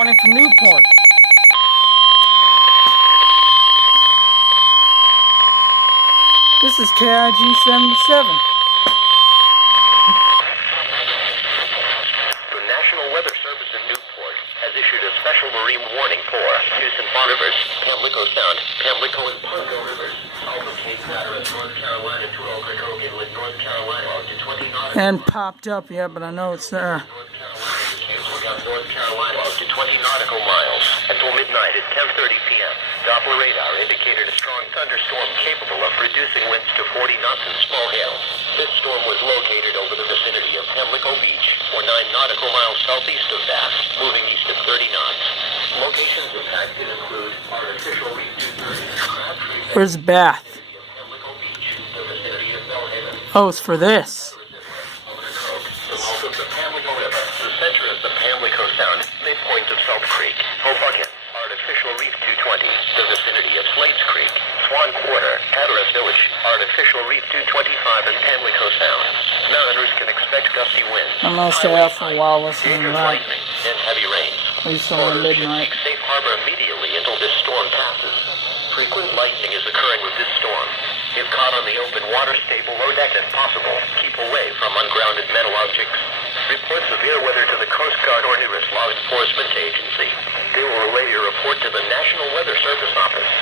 warning from Newport. This is KIG77. The National Weather Service in Newport has issued a special marine warning for NEUSE and rivers, PAMLICO Sound, PAMLICO and PUNGO rivers, south of Cape Hatteras, North Carolina to OCRACOKE, Inlet, North Carolina, up to 20 nautical. And popped up, yeah, but I know it's there. North Carolina up to 20 nautical miles until midnight at 10:30 p.m. Doppler radar indicated a strong thunderstorm capable of reducing winds to 40 knots and small hail. This storm was located over the vicinity of PAMLICO Beach, or 9 nautical miles southeast of Bath, moving east at 30 knots. Locations impacted include artificial reef 230, CRABTREE. Where's Bath? PAMLICO Beach, the vicinity of BELHAVEN. Oh, it's for this. The mouth of the PAMLICO River, the center of the PAMLICO Sound, midpoint of Salt Creek, Hoboken, artificial reef 220, the vicinity of Slates Creek, Swan Quarter, Hatteras Village, artificial reef 225, and PAMLICO Sound. Mariners can expect gusty winds. I'm gonna stay out for a while listening to that. Lightning and heavy rains. At least until midnight. Seek safe harbor immediately until this storm passes. Frequent lightning is occurring with this storm. If caught on the open water, stay below deck if possible. Keep away from ungrounded metal objects. Report severe weather to the Coast Guard or nearest law enforcement agency. They will relay your report to the National Weather Service Office.